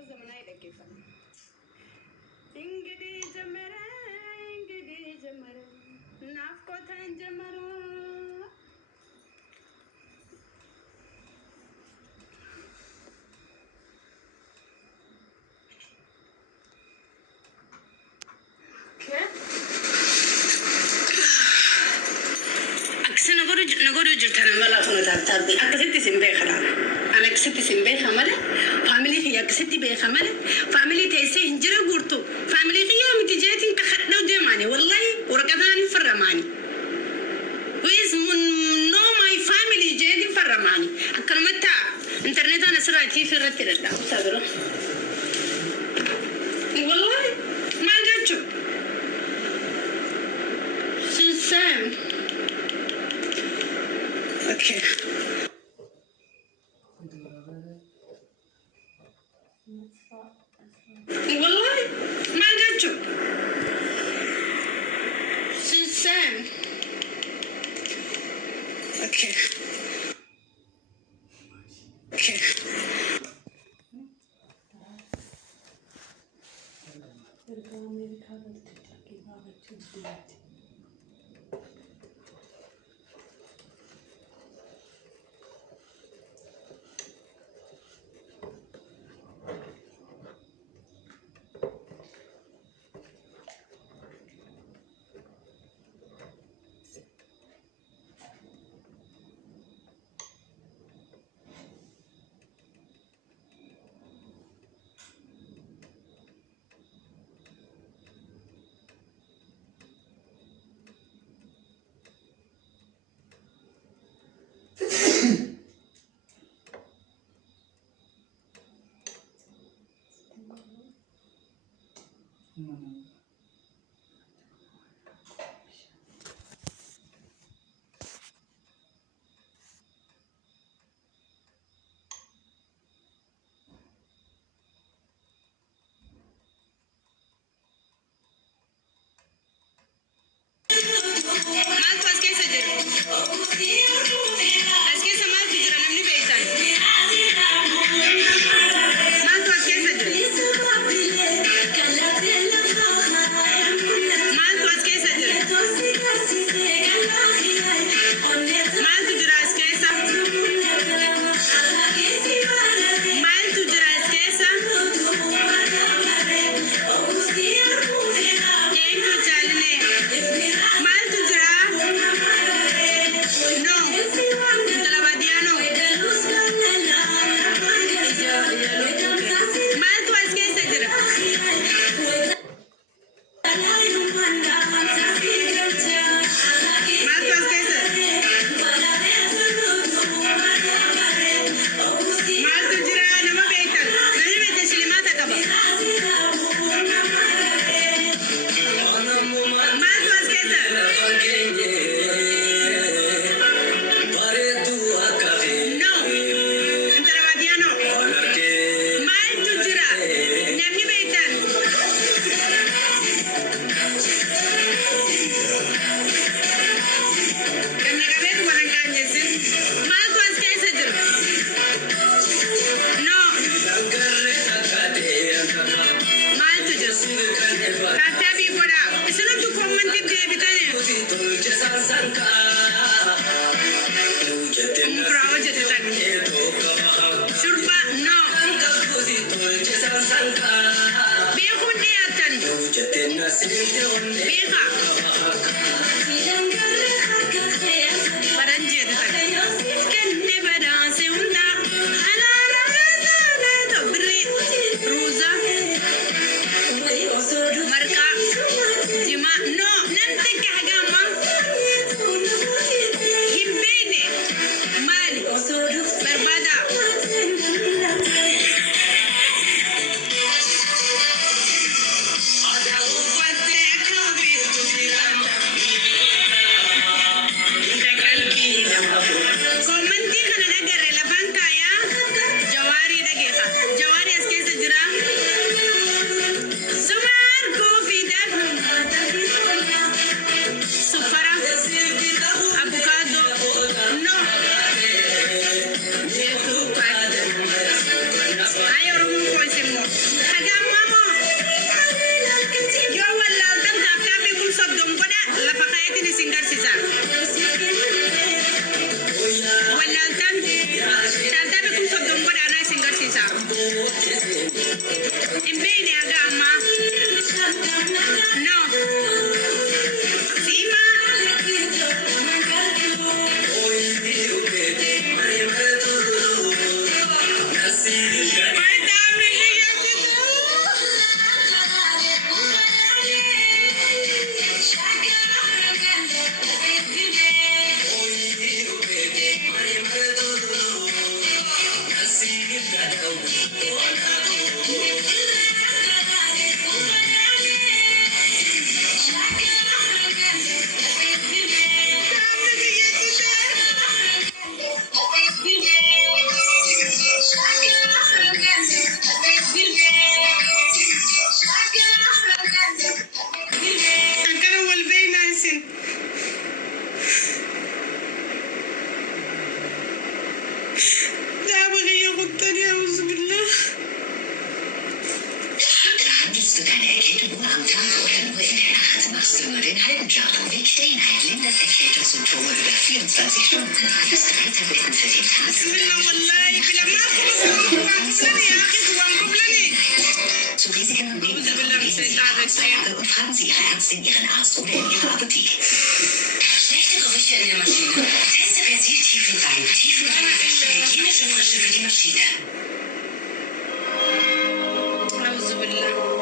በዘመናዊ ደቂቃ እንግዲህ ጀመረ ናፍቆትን ጀመረ نقولوا جرتنا ملا كنا تابي أكسدت سنبي خلا أنا أكسدت سنبي خملة فاميلي هي أكسدت بي خملة فاميلي تيسي هنجرا قرطو فاميلي هي متجاتي تخدنا ودماني والله ورقداني فرماني ويز من نو ماي فاميلي جاتي فرماني أكرمتها إنترنت أنا سرعتي في رتي ردا صبرا والله ما جاتشو سام Okay. والله ما جاتشو سام Okay. Okay. einen halben Kirchhoffig, der Inhalt lindert Erkältungssymptome über 24 Stunden. Bis 3 Tabletten für den Tag. Zu Risiken und Nebenwirkungen lesen Sie die Arztbeilage und fragen Sie Ihre Ärztin, Ihren Arzt oder in Ihrer Apotheke. Schlechte Gerüche in der Maschine. Teste Persil Tiefenrein. Tiefenreinwäsche, hygienische Frische für die Maschine. أعوذ بالله